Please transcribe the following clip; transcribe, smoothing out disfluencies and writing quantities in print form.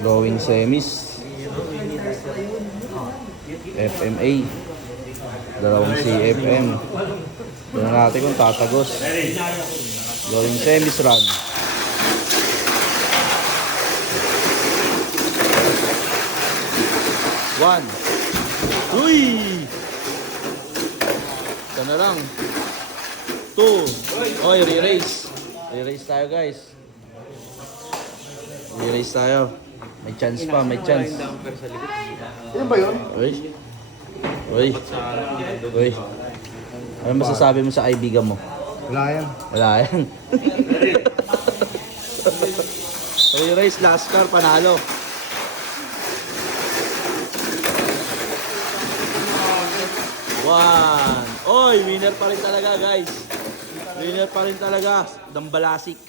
Going semis. FMA. Dalawang CFM. Tignan natin kung tatagos. Going semis run. One. Uy! Ito na lang. Two. Oy, re-race. Re-race tayo, guys. Re-race tayo. May chance pa, may chance. Yan ba yun? Uy. Uy. Uy. Ano masasabi mo sa kaibigan mo? Wala yan. Wala yan. Re-race, last car, panalo. One. Oy, winner pa rin talaga, guys. Winner pa rin talaga. Dambalasik.